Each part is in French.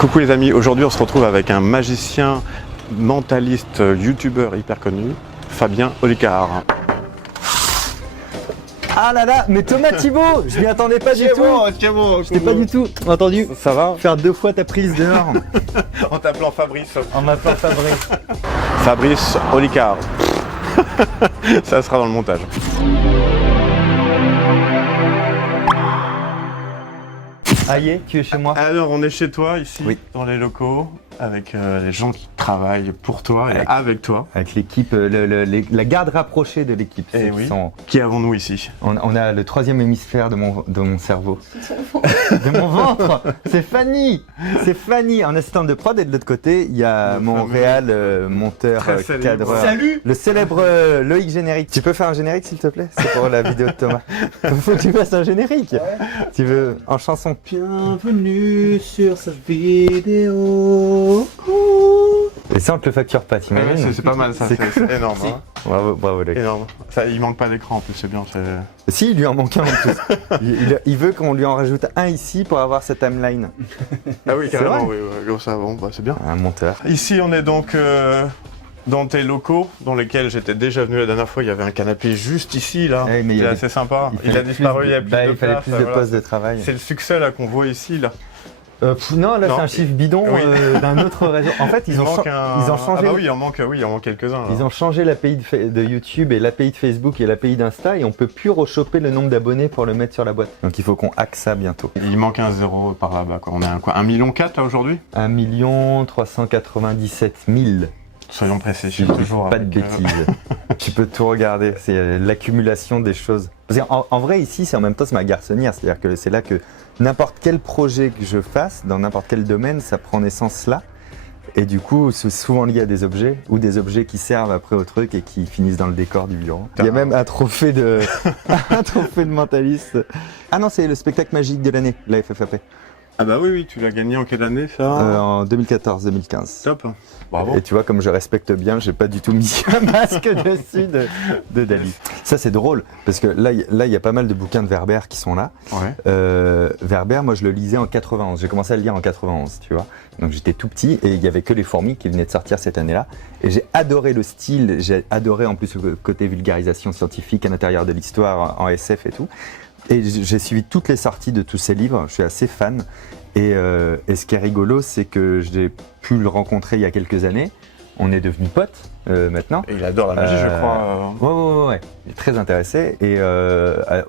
Coucou les amis, aujourd'hui on se retrouve avec un magicien, mentaliste, youtubeur hyper connu, Fabien Olicard. Ah là là, mais Thomas Thibault, je m'y attendais pas du tout. Je t'ai pas du tout entendu. Ça va? Faire 2 fois ta prise dehors. En t'appelant Fabrice. En m'appelant Fabrice. Fabrice Olicard. Ça sera dans le montage. Aïe, tu es chez moi. Alors on est chez toi ici, Oui. dans les locaux, avec les gens qui travaillent pour toi et avec toi. Avec l'équipe, la garde rapprochée de l'équipe. Et oui. Qui avons-nous ici? On a le 3e hémisphère de mon cerveau. De mon ventre. C'est Fanny. C'est Fanny en assistante de prod, et de l'autre côté, il y a mon réal monteur, cadreur. Salut. Le célèbre Loïc Générique. Tu peux faire un générique s'il te plaît? C'est pour la vidéo de Thomas. Faut que tu fasses un générique. Ouais. Tu veux en chanson? Bienvenue sur cette vidéo. Et ça on te le facture pas, t'imagines? Ouais, c'est pas mal ça, c'est cool. énorme. Hein. Bravo Loïc. Énorme. Ça, il manque pas d'écran en plus, c'est bien. Si, il lui en manque un en plus. il veut qu'on lui en rajoute un ici pour avoir cette timeline. Ah oui, carrément, oui, ça, bon, bah, c'est bien. Un monteur. Ici, on est donc dans tes locaux, dans lesquels j'étais déjà venu la dernière fois. Il y avait un canapé juste ici, là. Ouais, mais il est assez sympa. Il a disparu, il y a plus de place. Il fallait plus de postes de travail. C'est le succès là qu'on voit ici, là. Non, là c'est un chiffre bidon d'un autre réseau. En fait, ils ont changé. Ah bah oui, il en manque quelques-uns. Ils ont changé l'API de YouTube et l'API de Facebook et l'API d'Insta, et on peut plus rechoper le nombre d'abonnés pour le mettre sur la boîte. Donc il faut qu'on hack ça bientôt. Il manque un zéro par là-bas, quoi. On est à quoi, 1,4 million là aujourd'hui? 1 397 000. Soyons précis, je toujours pas de bêtises. Tu peux tout regarder, c'est l'accumulation des choses. Parce qu'en vrai ici, c'est en même temps c'est ma garçonnière, c'est-à-dire que c'est là que n'importe quel projet que je fasse, dans n'importe quel domaine, ça prend naissance là. Et du coup, c'est souvent lié à des objets, ou des objets qui servent après au truc et qui finissent dans le décor du bureau. Il y a même un trophée de, un trophée de mentaliste. Ah non, c'est le spectacle magique de l'année, la FFAP. Ah bah oui, tu l'as gagné en quelle année ça? En 2014-2015. Top. Bravo. Et tu vois, comme je respecte bien, j'ai pas du tout mis un masque dessus de Dali. Ça c'est drôle, parce que là il y a pas mal de bouquins de Werber qui sont là. Ouais. Werber, moi je le lisais en 91, j'ai commencé à le lire en 91, tu vois. Donc j'étais tout petit et il y avait que Les Fourmis qui venaient de sortir cette année-là. Et j'ai adoré le style, j'ai adoré en plus le côté vulgarisation scientifique à l'intérieur de l'histoire, en SF et tout. Et j'ai suivi toutes les sorties de tous ces livres, je suis assez fan. Et ce qui est rigolo, c'est que j'ai pu le rencontrer il y a quelques années. On est devenus potes maintenant. Et il adore la magie, je crois. Ouais. Il est très intéressé. Et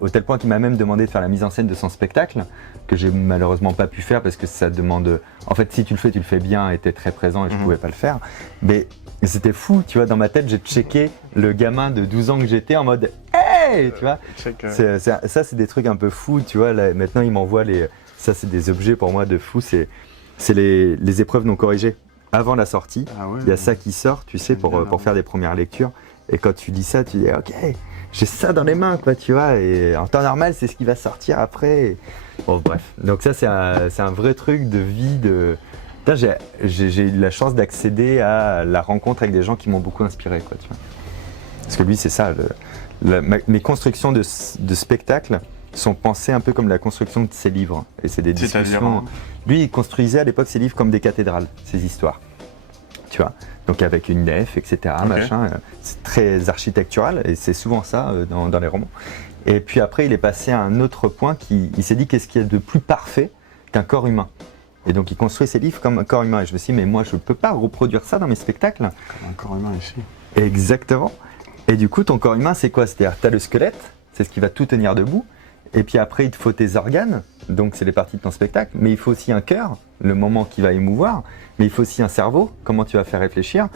au tel point qu'il m'a même demandé de faire la mise en scène de son spectacle, que j'ai malheureusement pas pu faire parce que ça demande. En fait, si tu le fais bien et t'es très présent et je pouvais pas le faire. Mais c'était fou, tu vois. Dans ma tête, j'ai checké le gamin de 12 ans que j'étais en mode hey, tu vois. Ça, c'est des trucs un peu fous, tu vois. Là, maintenant, il m'envoie les. Ça, c'est des objets pour moi de fou. C'est les épreuves non corrigées. Avant la sortie, il y a ça qui sort, tu sais, pour faire des premières lectures. Et quand tu lis ça, tu dis ok, j'ai ça dans les mains, quoi, tu vois. Et en temps normal, c'est ce qui va sortir après. Bon, bref. Donc ça, c'est un vrai truc de vie. J'ai eu la chance d'accéder à la rencontre avec des gens qui m'ont beaucoup inspiré, quoi, tu vois. Parce que lui, c'est ça. Mes constructions de spectacles sont pensées un peu comme la construction de ses livres. Et c'est des discussions. Lui, il construisait à l'époque ses livres comme des cathédrales, ses histoires. Tu vois, donc avec une nef, etc. Machin. C'est très architectural et c'est souvent ça dans les romans. Et puis après, il est passé à un autre point il s'est dit qu'est-ce qu'il y a de plus parfait qu'un corps humain. Et donc il construit ses livres comme un corps humain. Et je me suis dit, mais moi, je ne peux pas reproduire ça dans mes spectacles. Comme un corps humain ici. Exactement. Et du coup, ton corps humain, c'est quoi? C'est-à-dire, tu as le squelette, c'est ce qui va tout tenir debout. Et puis après, il te faut tes organes, donc c'est les parties de ton spectacle, mais il faut aussi un cœur, le moment qui va émouvoir, mais il faut aussi un cerveau, comment tu vas faire réfléchir.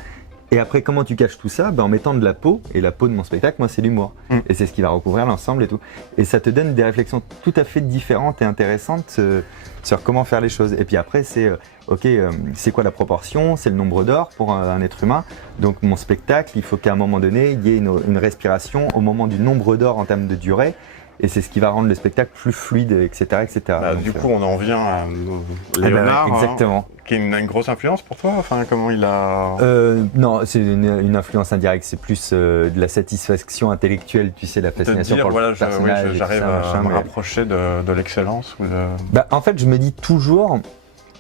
Et après, comment tu caches tout ça? En mettant de la peau, et la peau de mon spectacle, moi, c'est l'humour. Et c'est ce qui va recouvrir l'ensemble et tout. Et ça te donne des réflexions tout à fait différentes et intéressantes sur comment faire les choses. Et puis après, c'est, c'est quoi la proportion? C'est le nombre d'or pour un être humain. Donc mon spectacle, il faut qu'à un moment donné, il y ait une respiration au moment du nombre d'or en termes de durée. Et c'est ce qui va rendre le spectacle plus fluide, etc. etc. Bah, donc, du coup, on en vient à Léonard, exactement. Qui a une grosse influence pour toi. Enfin, comment il a... Non, c'est une influence indirecte. C'est plus de la satisfaction intellectuelle, tu sais, la fascination pour le personnage. J'arrive à me rapprocher de l'excellence. Bah, en fait, je me dis toujours,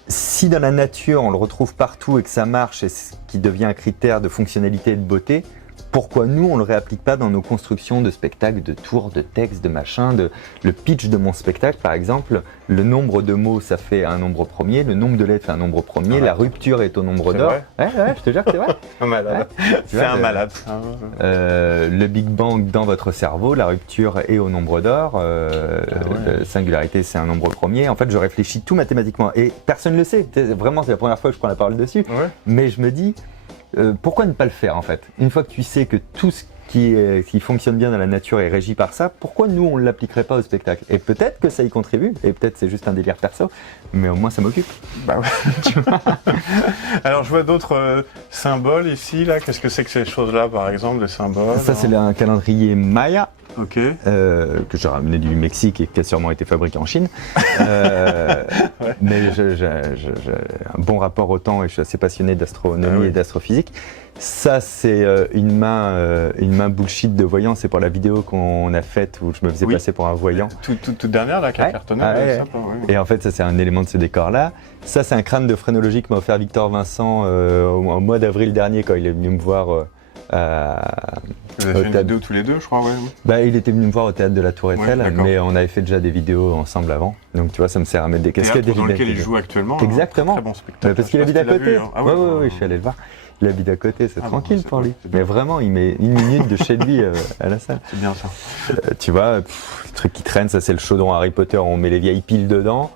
si dans la nature on le retrouve partout et que ça marche et ce qui devient un critère de fonctionnalité et de beauté, pourquoi nous on le réapplique pas dans nos constructions de spectacles, de tours, de textes, de machin, le pitch de mon spectacle par exemple, le nombre de mots ça fait un nombre premier, le nombre de lettres fait un nombre premier, la rupture est au nombre d'or. Ouais, je te jure que c'est vrai. Un malade. C'est un malade. Le Big Bang dans votre cerveau, la rupture est au nombre d'or, la singularité c'est un nombre premier. En fait je réfléchis tout mathématiquement et personne ne le sait. Vraiment c'est la première fois que je prends la parole dessus. Ouais. Mais je me dis pourquoi ne pas le faire en fait? Une fois que tu sais que tout ce qui fonctionne bien dans la nature est régi par ça, pourquoi nous on ne l'appliquerait pas au spectacle? Et peut-être que ça y contribue, et peut-être c'est juste un délire perso, mais au moins ça m'occupe. Bah ouais. Alors je vois d'autres symboles ici, là. Qu'est-ce que c'est que ces choses-là par exemple, des symboles? Ça c'est un calendrier Maya. Ok. Que j'ai ramené du Mexique et qui a sûrement été fabriqué en Chine. Ouais. Mais j'ai un bon rapport au temps et je suis assez passionné d'astronomie et d'astrophysique. Ça, c'est une main bullshit de voyant. C'est pour la vidéo qu'on a faite où je me faisais passer pour un voyant. Toute dernière, là, qui a cartonné. Et en fait, ça, c'est un élément de ce décor-là. Ça, c'est un crâne de phrénologie que m'a offert Victor Vincent au mois d'avril dernier quand il est venu me voir. Vous avez fait une vidéo tous les deux, je crois, ouais. Bah, il était venu me voir au théâtre de la Tour Eiffel, mais on avait fait déjà des vidéos ensemble avant. Donc tu vois, ça me sert à mettre des casquettes. Dans lequel il joue actuellement. Exactement. Très bon spectacle. Parce qu'il habite à côté. Oui, je suis allé le voir. Il habite à côté, c'est tranquille pour lui. Mais vraiment, il met 1 minute de chez lui à la salle. C'est bien ça. Tu vois, le truc qui traîne, ça c'est le chaudron Harry Potter, on met les vieilles piles dedans.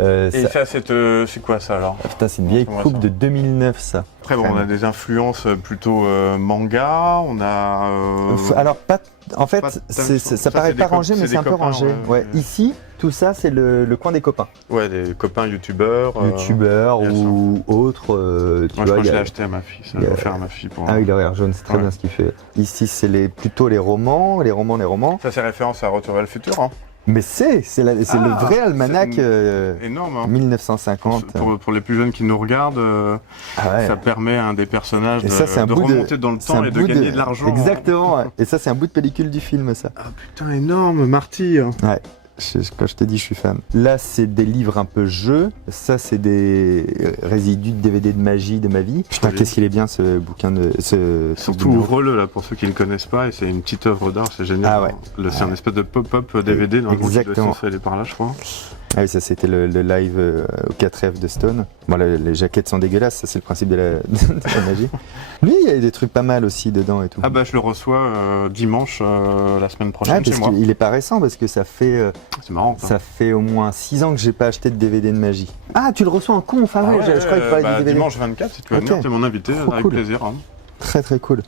Et ça, c'est quoi ça alors? Putain, c'est une vieille coupe de 2009 ça. Après, bon, on a des influences plutôt manga, on a. Alors, en fait, ça paraît pas rangé, mais c'est un peu rangé. Ouais. Ici, tout ça, c'est le coin des copains. Ouais, des copains youtubeurs. Ou autres. Moi, je crois que je l'ai acheté à ma fille, ça, je vais faire à ma fille. Ah, il a l'air jaune, c'est très bien ce qu'il fait. Ici, c'est plutôt les romans. Ça, c'est référence à Retour vers le futur, hein. Mais c'est le vrai almanach énorme, hein. 1950. Pour les plus jeunes qui nous regardent, ça permet à un des personnages de remonter dans le temps et de gagner de l'argent. Exactement, et ça c'est un bout de pellicule du film ça. Ah putain, énorme, Marty. Ouais. Quand je t'ai dit, je suis fan. Là, c'est des livres un peu jeux. Ça, c'est des résidus de DVD de magie de ma vie. Putain, qu'est-ce qu'il est bien ce bouquin de. Surtout ouvre-le là pour ceux qui ne le connaissent pas. Et c'est une petite œuvre d'art, c'est génial. Ah ouais. C'est un espèce de pop-up DVD dans le groupe de censé aller par là, je crois. Ah oui, ça c'était le live au 4F de Stone. Bon, les jaquettes sont dégueulasses, ça c'est le principe de la magie. Lui, il y a des trucs pas mal aussi dedans et tout. Ah bah je le reçois dimanche la semaine prochaine chez moi. Il est pas récent parce que ça fait. C'est marrant. Ça fait au moins 6 ans que j'ai pas acheté de DVD de magie. Ah, tu le reçois en conf, je crois que tu parlais du DVD. Dimanche 24, si tu veux venir, t'es mon invité, avec plaisir. Hein. Très très cool.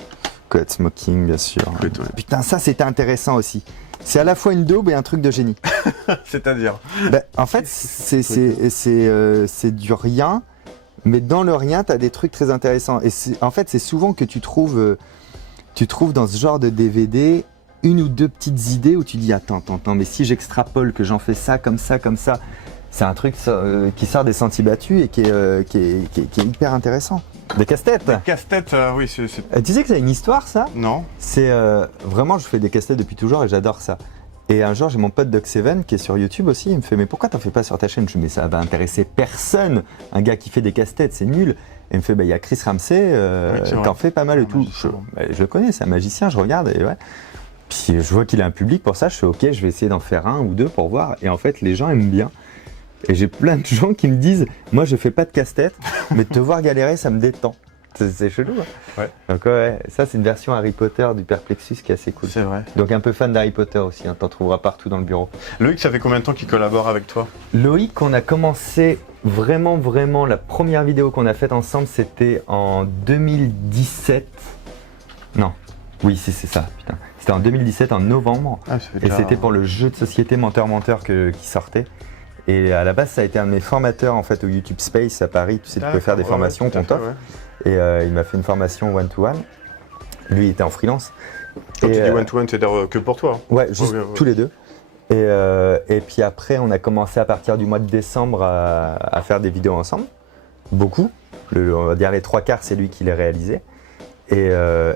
Code Smoking, bien sûr. Putain, ça c'était intéressant aussi. C'est à la fois une daube et un truc de génie. C'est-à-dire en fait, c'est du rien, mais dans le rien, tu as des trucs très intéressants. Et en fait, c'est souvent que tu trouves dans ce genre de DVD une ou deux petites idées où tu dis attends, mais si j'extrapole que j'en fais ça, comme ça, c'est un truc qui sort des sentiers battus et qui est hyper intéressant. Des casse-têtes. Des casse-têtes, oui. Tu sais que ça a une histoire, ça? Non. C'est vraiment, je fais des casse-têtes depuis toujours et j'adore ça. Et un jour, j'ai mon pote Doc7 qui est sur YouTube aussi. Il me fait mais pourquoi t'en fais pas sur ta chaîne? Je lui dis mais ça va intéresser personne. Un gars qui fait des casse-têtes, c'est nul. Et il me fait il y a Chris Ramsey, t'en fais pas mal et tout. Je le connais, c'est un magicien. Je regarde et ouais. Puis je vois qu'il a un public pour ça. Je fais ok, je vais essayer d'en faire un ou deux pour voir. Et en fait, les gens aiment bien. Et j'ai plein de gens qui me disent moi je fais pas de casse-tête, mais te voir galérer ça me détend. C'est chelou. Hein. Ouais. Donc ça c'est une version Harry Potter du Perplexus qui est assez cool. C'est vrai. Donc un peu fan d'Harry Potter aussi, hein, t'en trouveras partout dans le bureau. Loïc, ça fait combien de temps qu'il collabore avec toi? Loïc, on a commencé vraiment, la première vidéo qu'on a faite ensemble, c'était en 2017. Non, oui c'est ça, putain. C'était en 2017, en novembre. Et c'était pour le jeu de société Menteur qui sortait. Et à la base, ça a été un de mes formateurs en fait au YouTube Space à Paris. Tu sais, tu peux faire des formations qu'on t'offre. Et il m'a fait une formation one-to-one. Lui, il était en freelance. Quand tu dis one-to-one, c'est-à-dire que pour toi? Ouais, juste tous les deux. Et puis après, on a commencé à partir du mois de décembre à faire des vidéos ensemble. Beaucoup. On va dire les 3/4, c'est lui qui les réalisait. Et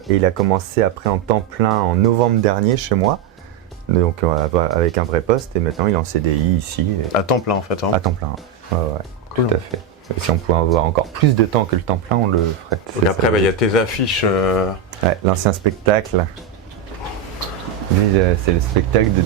il a commencé après en temps plein en novembre dernier chez moi. Donc avec un vrai poste et maintenant il est en CDI ici. À temps plein en fait. Hein. À temps plein, ouais. Cool. Tout à fait. Si on pouvait avoir encore plus de temps que le temps plein, on le ferait. Et après, il y a tes affiches. Ouais, l'ancien spectacle. Lui, c'est le spectacle de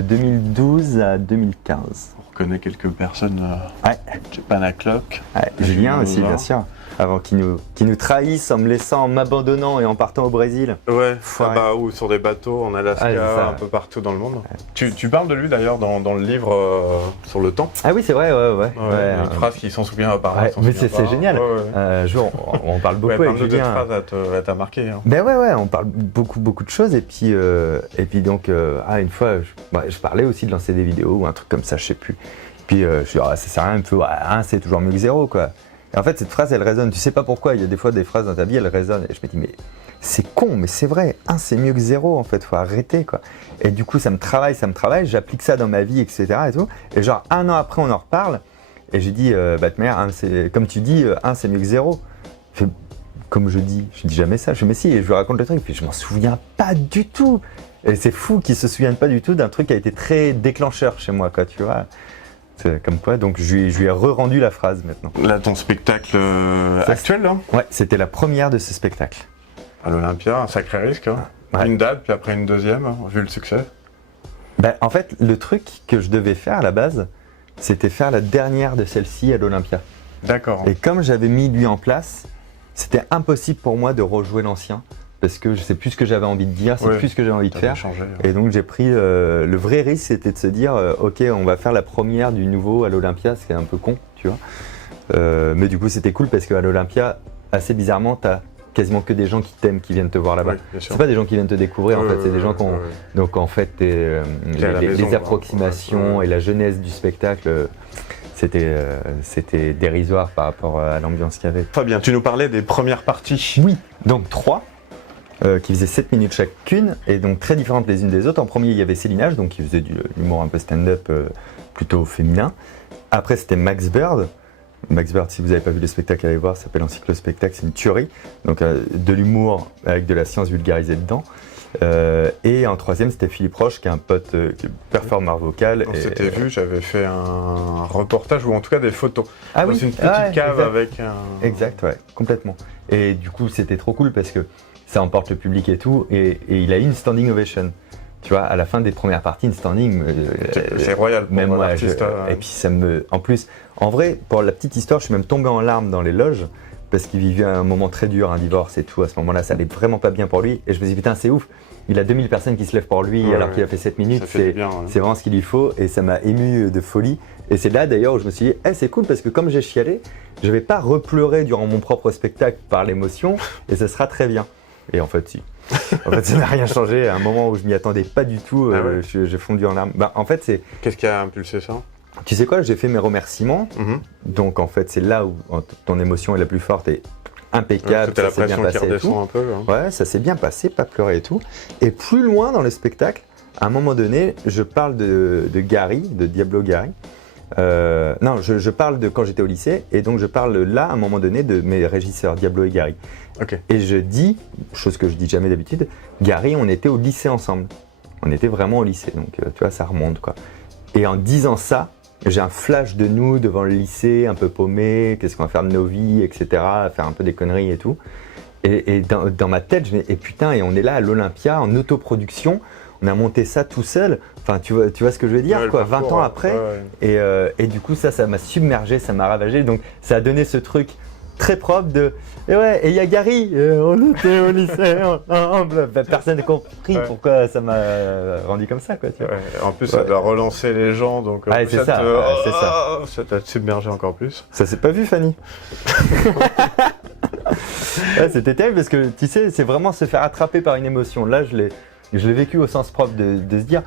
2012 à 2015. On reconnaît quelques personnes. Ouais. Japan Clock. Ouais, Julien aussi, bien sûr. Avant qu'il nous trahisse en me laissant, en m'abandonnant et en partant au Brésil. Ouais, Foiré. ou sur des bateaux en Alaska, c'est ça. un peu partout dans le monde. Tu parles de lui d'ailleurs dans le livre sur le temps. Ah oui, c'est vrai, ouais. Une phrase qui s'en souvient apparemment. Ouais, mais c'est génial. Un jour, on parle beaucoup avec Julien. Julien. Cette phrase t'a marqué. Hein. Ben ouais, on parle beaucoup de choses. Et puis donc, une fois, je parlais aussi de lancer des vidéos ou un truc comme ça, je sais plus. Puis je dis, ça sert à rien, il me fait, un, c'est toujours mieux que zéro, quoi. Et en fait, cette phrase, elle résonne. Tu sais pas pourquoi, il y a des fois des phrases dans ta vie, elles résonnent. Et je me dis, mais c'est con, mais c'est vrai. Un, c'est mieux que zéro, en fait, faut arrêter, quoi. Et du coup, ça me travaille, j'applique ça dans ma vie, etc. Et tout. Et genre, 1 an après, on en reparle. Et j'ai dit, de manière, comme tu dis, 1, c'est mieux que zéro. Fait, comme je dis jamais ça. Je fais, mais si, et je lui raconte le truc. Puis je m'en souviens pas du tout. Et c'est fou qu'ils se souviennent pas du tout d'un truc qui a été très déclencheur chez moi, quoi, tu vois. C'est comme quoi, donc je lui ai re-rendu la phrase maintenant. Là, ton spectacle actuel, là Ouais, c'était la première de ce spectacle. À l'Olympia, un sacré risque. Hein. Ouais. Une date, puis après une deuxième, vu le succès. En fait, le truc que je devais faire à la base, c'était faire la dernière de celle-ci à l'Olympia. D'accord. Et comme j'avais mis lui en place, c'était impossible pour moi de rejouer l'ancien. Parce que je sais plus ce que j'avais envie de dire, c'est plus ce que j'ai envie de faire. Changé, Et donc j'ai pris le vrai risque, c'était de se dire ok, on va faire la première du nouveau à l'Olympia, ce qui est un peu con, tu vois. Mais du coup c'était cool parce qu'à l'Olympia, assez bizarrement, t'as quasiment que des gens qui t'aiment, qui viennent te voir là-bas. C'est pas des gens qui viennent te découvrir en fait, c'est des gens qui ont. Donc en fait, les approximations et la jeunesse du spectacle. C'était dérisoire par rapport à l'ambiance qu'il y avait. Fabien, tu nous parlais des premières parties. Oui, donc 3. Qui faisaient 7 minutes chacune et donc très différentes les unes des autres. En premier, il y avait Célinage, donc qui faisait de l'humour un peu stand-up plutôt féminin. Après, c'était Max Bird. Max Bird, si vous n'avez pas vu le spectacle, allez voir, ça s'appelle Encyclospectacle, c'est une tuerie. Donc de l'humour avec de la science vulgarisée dedans. Et en troisième, c'était Philippe Roche, qui est un pote performeur vocal. On s'était vu, j'avais fait un reportage ou en tout cas des photos. Ah dans oui, une petite cave avec un. Exact, ouais, complètement. Et du coup, c'était trop cool parce que ça emporte le public et tout, et il a eu une standing ovation. Tu vois, à la fin des premières parties, une standing. C'est royal pour même moi. l'artiste. Et puis ça me. En plus, en vrai, pour la petite histoire, je suis même tombé en larmes dans les loges parce qu'il vivait un moment très dur, un divorce et tout. À ce moment-là, ça allait vraiment pas bien pour lui. Et je me dis, putain, c'est ouf. Il a 2000 personnes qui se lèvent pour lui alors qu'il a fait 7 minutes. C'est vraiment ce qu'il lui faut et ça m'a ému de folie. Et c'est là d'ailleurs où je me suis dit, c'est cool parce que comme j'ai chialé, je vais pas repleurer durant mon propre spectacle par l'émotion et ce sera très bien. Et en fait, si. En fait, ça n'a rien changé. À un moment où je m'y attendais pas du tout, j'ai fondu en larmes. En fait, c'est. Qu'est-ce qui a impulsé ça? Tu sais quoi, j'ai fait mes remerciements. Donc, en fait, c'est là où ton émotion est la plus forte et impeccable. C'était la pression qui redescend un peu. Hein. Ouais, ça s'est bien passé, pas pleurer et tout. Et plus loin dans le spectacle, à un moment donné, je parle de Gary, de Diablo Gary. Non, je parle de quand j'étais au lycée et donc je parle là à un moment donné de mes régisseurs Diablo et Gary. Okay. Et je dis, chose que je dis jamais d'habitude, Gary, on était au lycée ensemble. On était vraiment au lycée, donc tu vois, ça remonte quoi. Et en disant ça, j'ai un flash de nous devant le lycée, un peu paumé, qu'est-ce qu'on va faire de nos vies, etc., faire un peu des conneries et tout. Et dans ma tête, je me dis, et putain, et on est là à l'Olympia en autoproduction. On a monté ça tout seul, enfin tu vois ce que je veux dire, quoi, 20 ans après, et du coup ça m'a submergé, ça m'a ravagé, donc ça a donné ce truc très propre de, et il y a Gary, on était au lycée ensemble, personne n'a compris pourquoi ça m'a rendu comme ça, quoi, tu vois. En plus ça doit relancer les gens, donc c'est ça, ça t'a submergé encore plus. Ça s'est pas vu Fanny. C'était terrible parce que tu sais, c'est vraiment se faire attraper par une émotion, là je l'ai vécu au sens propre de se dire,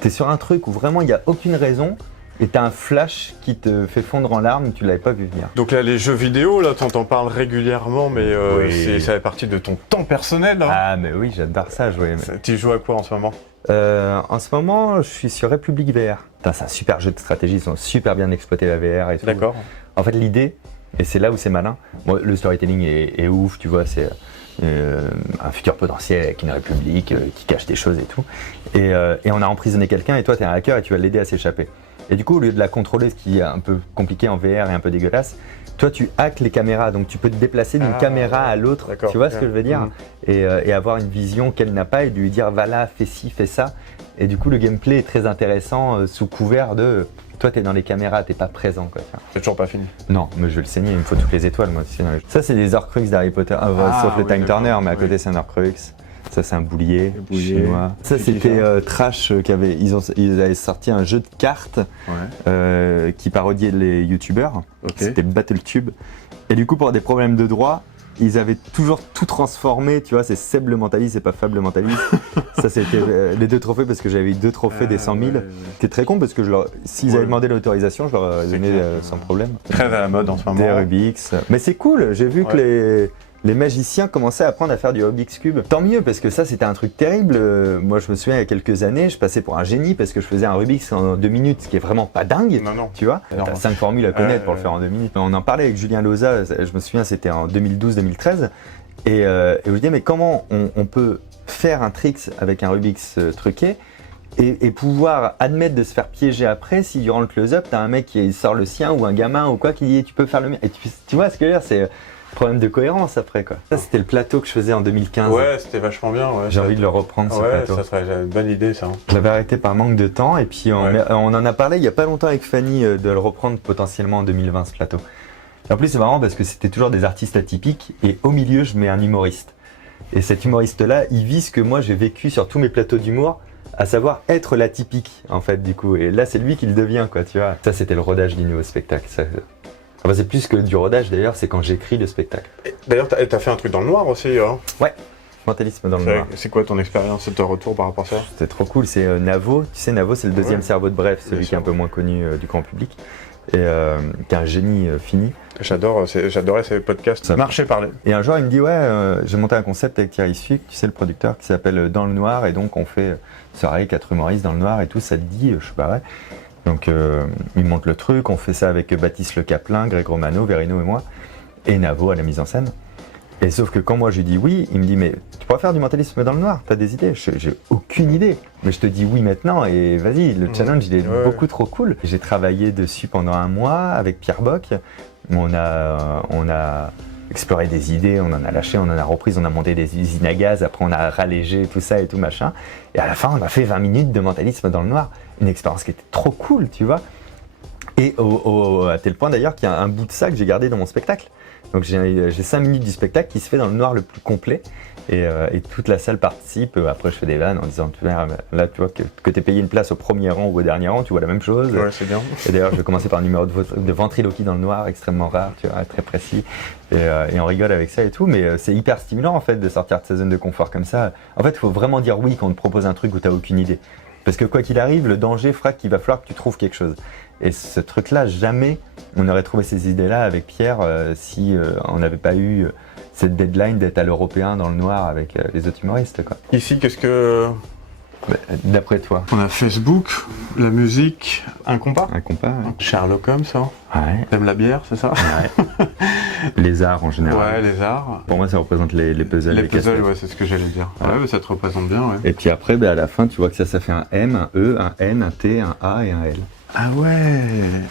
t'es sur un truc où vraiment il n'y a aucune raison et t'as un flash qui te fait fondre en larmes, tu l'avais pas vu venir. Donc là, les jeux vidéo, là, t'en parles régulièrement, mais ça fait partie de ton temps personnel. Hein. Ah, mais oui, j'adore ça jouer. Mais... Tu joues à quoi en ce moment? En ce moment, je suis sur République VR. C'est un super jeu de stratégie, ils ont super bien exploité la VR et tout. D'accord. En fait, l'idée, et c'est là où c'est malin, bon, le storytelling est ouf, tu vois, c'est... un futur potentiel avec une république qui cache des choses et tout. Et on a emprisonné quelqu'un et toi, tu es un hacker et tu vas l'aider à s'échapper. Et du coup, au lieu de la contrôler, ce qui est un peu compliqué en VR et un peu dégueulasse, toi tu hackes les caméras, donc tu peux te déplacer d'une caméra à l'autre, d'accord, tu vois ce que je veux dire, et avoir une vision qu'elle n'a pas et de lui dire va là, fais ci, fais ça. Et du coup le gameplay est très intéressant sous couvert de toi t'es dans les caméras, t'es pas présent quoi. C'est toujours pas fini. Non, mais je vais le saigner, il me faut toutes les étoiles moi. Ça c'est des Horcruxes d'Harry Potter, sauf le Time Turner, mais à côté c'est un Horcrux. Ça c'est un boulier chinois. Ça c'était Trash ils avaient sorti un jeu de cartes qui parodiait les youtubeurs. C'était BattleTube. Et du coup pour des problèmes de droit, ils avaient toujours tout transformé, tu vois, c'est Seb le mentaliste, c'est pas Fab le mentaliste. Ça c'était les 2 trophées parce que j'avais eu 2 trophées des 100 000. C'était très con parce que s'ils avaient demandé l'autorisation, je leur ai donné sans problème. Très à la mode en ce moment. Des Rubik's. Mais c'est cool, j'ai vu que les magiciens commençaient à apprendre à faire du Rubik's Cube. Tant mieux, parce que ça, c'était un truc terrible. Moi, je me souviens, il y a quelques années, je passais pour un génie parce que je faisais un Rubik's en 2 minutes, ce qui est vraiment pas dingue, tu vois. T'as 5 formules à connaître pour le faire en 2 minutes. On en parlait avec Julien Loza, je me souviens, c'était en 2012-2013. Et je me disais, mais comment on peut faire un trick avec un Rubik's truqué et pouvoir admettre de se faire piéger après si durant le close-up, t'as un mec qui sort le sien ou un gamin ou quoi qui dit, tu peux faire le mien. Et tu vois ce que je veux dire, c'est problème de cohérence après quoi. Ça c'était le plateau que je faisais en 2015. Ouais, c'était vachement bien. Ouais, j'ai envie de le reprendre ce plateau. Ça serait une bonne idée ça. Je l'avais arrêté par manque de temps et puis on en a parlé il y a pas longtemps avec Fanny de le reprendre potentiellement en 2020 ce plateau. Et en plus c'est marrant parce que c'était toujours des artistes atypiques et au milieu je mets un humoriste. Et cet humoriste là il vit ce que moi j'ai vécu sur tous mes plateaux d'humour, à savoir être l'atypique en fait du coup. Et là c'est lui qui le devient quoi tu vois. Ça c'était le rodage du nouveau spectacle. Enfin, c'est plus que du rodage d'ailleurs, c'est quand j'écris le spectacle. D'ailleurs, t'as fait un truc dans le noir aussi, hein. Ouais, mentalisme dans le noir. C'est quoi ton expérience, ton retour par rapport à ça? C'était trop cool, c'est Navo. Tu sais, Navo, c'est le deuxième cerveau de Bref, celui qui est un peu moins connu du grand public, et qui est un génie fini. J'adorais ces podcasts, ça marchait parler. Et un jour, il me dit, j'ai monté un concept avec Thierry Suic, tu sais, le producteur, qui s'appelle Dans le noir, et donc on fait soirée 4 humoristes dans le noir et tout, ça te dit, je sais pas, ouais. Donc il monte le truc, on fait ça avec Baptiste Le Caplin, Greg Romano, Verino et moi, et Navo à la mise en scène. Et sauf que quand moi je lui dis oui, il me dit mais tu pourrais faire du mentalisme dans le noir, t'as des idées? J'ai aucune idée, mais je te dis oui maintenant et vas-y, le challenge il est beaucoup trop cool. J'ai travaillé dessus pendant 1 mois avec Pierre Bock, on a exploré des idées, on en a lâché, on en a repris, on a monté des usines à gaz, après on a rallégé tout ça et tout machin. Et à la fin, on a fait 20 minutes de mentalisme dans le noir. Une expérience qui était trop cool, tu vois. Et à tel point d'ailleurs qu'il y a un bout de ça que j'ai gardé dans mon spectacle. Donc j'ai 5 minutes du spectacle qui se fait dans le noir le plus complet. Et toute la salle participe. Après, je fais des vannes en disant là, tu vois, que tu es payé une place au premier rang ou au dernier rang, tu vois la même chose. Ouais, c'est bien. Et d'ailleurs, je vais commencer par un numéro de ventriloquie dans le noir, extrêmement rare, tu vois, très précis. Et on rigole avec ça et tout. Mais c'est hyper stimulant en fait de sortir de sa zone de confort comme ça. En fait, il faut vraiment dire oui quand on te propose un truc où tu n'as aucune idée. Parce que quoi qu'il arrive, le danger fera qu'il va falloir que tu trouves quelque chose. Et ce truc-là, jamais on aurait trouvé ces idées-là avec Pierre si on n'avait pas eu cette deadline d'être à l'européen dans le noir avec les autres humoristes, quoi. Ici, qu'est-ce que... D'après toi? On a Facebook, la musique, un compas. Un compas, ouais. Sherlock Holmes, ça. Ouais. T'aimes la bière, c'est ça? Ouais. Les arts en général. Ouais, les arts. Pour moi, ça représente les puzzles. Les puzzles, ouais, c'est ce que j'allais dire. Ouais, mais ça te représente bien, ouais. Et puis après, à la fin, tu vois que ça fait un M, un E, un N, un T, un A et un L. Ah ouais,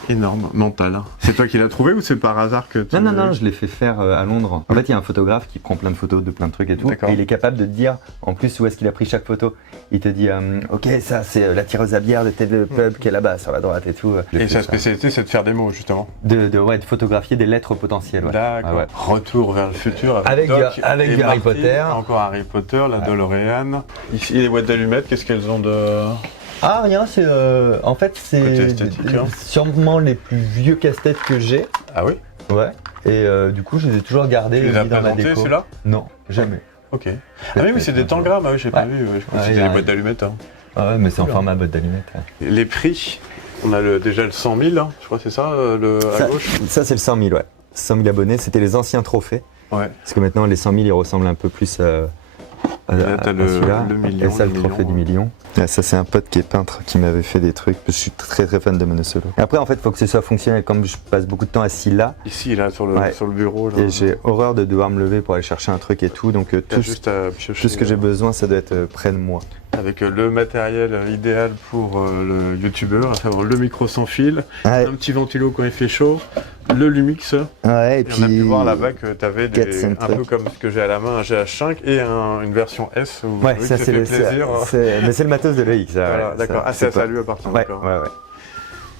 énorme, mental. C'est toi qui l'as trouvé ou c'est par hasard que tu... Non, je l'ai fait faire à Londres. En fait, il y a un photographe qui prend plein de photos de plein de trucs et tout. Et il est capable de te dire, en plus, où est-ce qu'il a pris chaque photo. Il te dit, ok, ça c'est la tireuse à bière de tel pub qui est là-bas, sur la droite et tout. Et sa spécialité, c'est de faire des mots, justement. De photographier des lettres potentielles. Ouais. D'accord. Ah ouais. Retour vers le futur avec Doc avec du Harry Potter. Encore Harry Potter, la DeLorean. Ici, les boîtes d'allumettes, qu'est-ce qu'elles ont de... Ah rien, c'est en fait c'est sûrement les plus vieux casse-têtes que j'ai. Ah oui? Ouais. Et du coup je les ai toujours gardés. Tu les as dans ma présentés déco. Ceux-là? Non, jamais. Ok. Ah oui, c'est des tangrammes, j'ai pas vu. Je crois que c'était des boîtes d'allumettes. Hein. Ah ouais, mais c'est en format boîte d'allumettes. Ouais. Les prix, on a déjà le 100 000, hein, je crois que c'est ça, à gauche. Ça c'est le 100 000, ouais. 100 000 abonnés, c'était les anciens trophées. Ouais. Parce que maintenant les 100 000 ils ressemblent un peu plus à celui-là. Le million. Et ça, le trophée du million. Ah, ça, c'est un pote qui est peintre qui m'avait fait des trucs. Je suis très très fan de Mano Solo. Et après, en fait, il faut que ce soit fonctionnel. Comme je passe beaucoup de temps assis là. Ici, là, sur le bureau. Genre. Et j'ai horreur de devoir me lever pour aller chercher un truc et tout. Donc, tout ce que j'ai besoin, ça doit être près de moi. avec le matériel idéal pour le youtubeur, à savoir le micro sans fil, Ouais. un petit ventilo quand il fait chaud, le Lumix. Ouais, et Et puis. on a pu voir là-bas que tu avais 400. un peu comme ce que j'ai à la main, un GH5 et une version S. Où Ouais, oui, ça fait c'est le. plaisir. Mais c'est le matos de l'EX. Voilà, d'accord. Ah, c'est à ça lui appartient. Ouais, D'accord. ouais, ouais.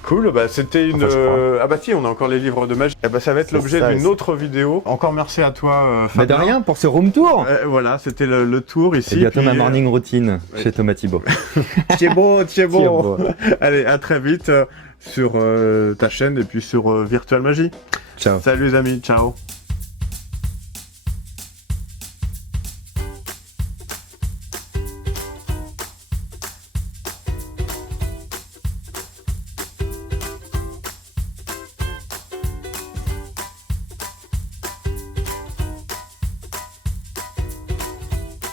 Cool, bah c'était une. Enfin, je crois. Ah bah si, on a encore les livres de magie. Eh bah ça va être C'est l'objet ça, d'une c'est- autre vidéo. Encore merci à toi, Mais de Fabien. rien pour ce room tour. Voilà, c'était le tour ici. C'est bientôt puis- ma morning routine ouais. chez Thomas Thibault. Tu es bon, tu es bon. Thibault. Allez, à très vite sur ta chaîne et puis sur Virtual Magie. Ciao. Salut les amis, ciao.